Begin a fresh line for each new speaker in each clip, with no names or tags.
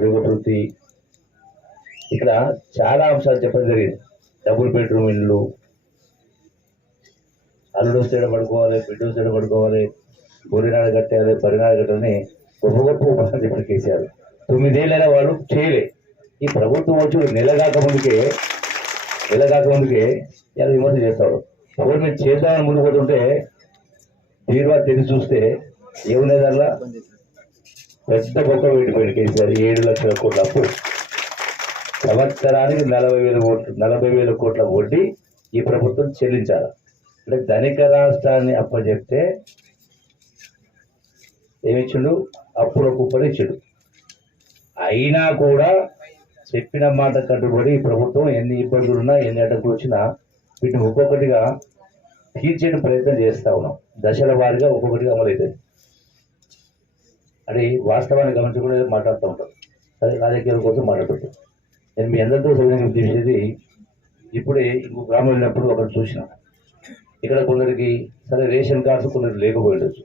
చెప్పి ఇక్కడ చాలా అంశాలు చెప్పడం జరిగింది. డబుల్ బెడ్రూమ్ ఇల్లు అల్లుడు వస్తే పడుకోవాలి బిడ్డ వస్తే పడుకోవాలి బోరినాడు కట్టాలి పరినాడు కట్టాలని గొప్ప గొప్ప ఉపకారం చెప్పిన కేసీఆర్ తొమ్మిదేళ్ళైన వాళ్ళు చేయలే. ఈ ప్రభుత్వం వచ్చి నెల కాకముందుకే నెల కాకముందుకే ఇలా విమర్శ చేస్తారు గవర్నమెంట్ చేద్దామని ముందు పోతుంటే బీరువా తెరిచి చూస్తే ఏమున్నదల్లా పెద్ద గొప్ప వీటి పెట్టేశారు ఏడు లక్షల కోట్ల అప్పు. సంవత్సరానికి నలభై వేల కోట్లు నలభై వేల కోట్ల వడ్డీ ఈ ప్రభుత్వం చెల్లించాలి. అంటే ధనిక రాష్ట్రాన్ని అప్పచెప్తే ఏమిచ్చుడు? అప్పుల కుప్పని ఇచ్చుడు. అయినా కూడా చెప్పిన మాట కట్టుబడి ఈ ప్రభుత్వం ఎన్ని ఇబ్బందులున్నా ఎన్ని అడ్డంకులు వచ్చినా వీటిని ఒక్కొక్కటిగా తీర్చే ప్రయత్నం చేస్తా ఉన్నాం. దశల వారీగా ఒక్కొక్కటిగా అమలవుతుంది. అది వాస్తవాన్ని గమనించకుండా మాట్లాడుతూ ఉంటాం. సరే రాజకీయాల కోసం మాట్లాడుతుంటాం నేను మీ అందరితో సవినంగా చేసేది ఇప్పుడే ఇంకో గ్రామం వెళ్ళినప్పుడు ఒకరు చూసిన. ఇక్కడ కొందరికి సరే రేషన్ కార్డ్స్ కొందరికి లేకపోయి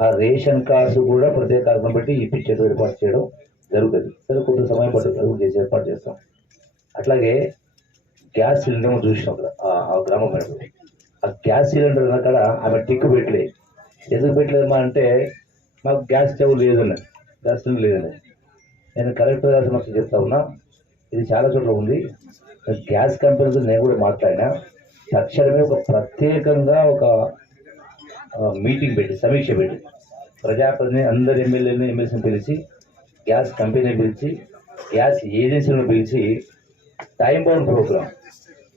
ఆ రేషన్ కార్డ్స్ కూడా ప్రత్యేక కారణం బట్టి ఇప్పించేట ఏర్పాటు చేయడం జరుగుతుంది. సరే కొంత సమయం పడుతుంది అది చేసి ఏర్పాటు చేస్తాం. అట్లాగే గ్యాస్ సిలిండర్ చూసినాం అక్కడ ఆ- గ్రామం ఆ గ్యాస్ సిలిండర్ అక్కడ ఆమె టిక్కు పెట్టలేదు ఎందుకు పెట్టలేదమ్మా అంటే మాకు గ్యాస్ స్టవ్ లేదన్న గ్యాస్ స్టవ్ లేదన్న నేను కలెక్టర్ గారి సమస్య చెప్తా ఉన్నా ఇది చాలా చోట్ల ఉంది. గ్యాస్ కంపెనీతో నేను కూడా మాట్లాడినా. తక్షణమే ఒక ప్రత్యేకంగా ఒక మీటింగ్ పెట్టి సమీక్ష పెట్టి ప్రజాప్రతిని అందరు ఎమ్మెల్యేని ఎమ్మెల్సీని పిలిచి గ్యాస్ కంపెనీని పిలిచి గ్యాస్ ఏజెన్సీలను పిలిచి టైం బౌండ్ ప్రోగ్రామ్.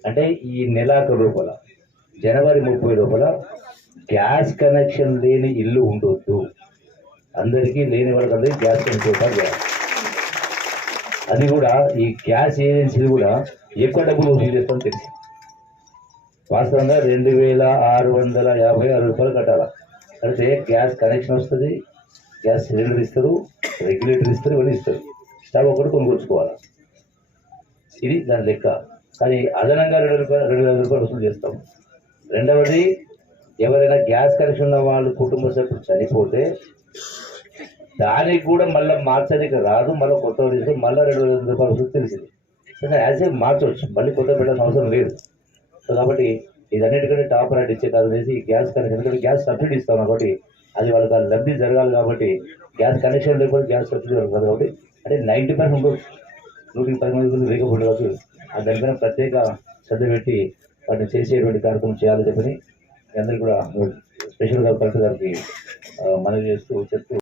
అంటే ఈ నెలాఖరు లోపల జనవరి ముప్పై లోపల గ్యాస్ కనెక్షన్ లేని ఇల్లు ఉండొద్దు. అందరికీ లేని వాళ్ళకందరికీ గ్యాస్ కనెక్షన్ గ్యాస్ అది కూడా ఈ గ్యాస్ ఏజెన్సీలు కూడా ఎక్కువ డబ్బులు వసూలు చేస్తామని తెలుసు. వాస్తవంగా రెండు వేల ఆరు వందల యాభై ఆరు రూపాయలు కట్టాలి? అంటే గ్యాస్ కనెక్షన్ వస్తుంది గ్యాస్ సిలిండర్ ఇస్తారు రెగ్యులేటర్ ఇస్తారు ఇవన్నీ ఇస్తారు. స్టవ్ ఒకటి కొనుక్కొచ్చుకోవాలి ఇది దాని లెక్క. కానీ అదనంగా రెండు రూపాయలు రెండు వేల రూపాయలు వసూలు చేస్తాం. రెండవది ఎవరైనా గ్యాస్ కనెక్షన్ ఉన్న వాళ్ళు కుటుంబ సభ్యులు చనిపోతే దానికి కూడా మళ్ళీ మార్చడానికి రాదు మళ్ళీ కొత్త తీసుకొని మళ్ళీ రెండు వేల రూపాయలు వస్తుంది తెలిసింది. సరే యాజ్ ఏ మార్చవచ్చు. మళ్ళీ కొత్త పెట్టాల్సిన అవసరం లేదు. సో కాబట్టి ఇదన్నిటికంటే టాప్ రేట్ ఇచ్చే కాదు అనేసి గ్యాస్ కనెక్షన్ ఎందుకంటే గ్యాస్ సబ్సిడీ ఇస్తాం కాబట్టి అది వాళ్ళకి ఆ లబ్ధి జరగాలి కాబట్టి గ్యాస్ కనెక్షన్ లేకపోతే గ్యాస్ సబ్సిడీ జరగదు కాబట్టి అంటే నైంటీ పర్సెంట్ ఉండొచ్చు. నూటికి పది మంది లేకపోతే కాదు. ఆ దానిపైన ప్రత్యేక శ్రద్ధ పెట్టి వాటిని చేసేటువంటి కార్యక్రమం చేయాలని చెప్పని అందరికీ కూడా స్పెషల్గా కలెక్టర్ గారికి మనవి చేస్తూ చెప్తూ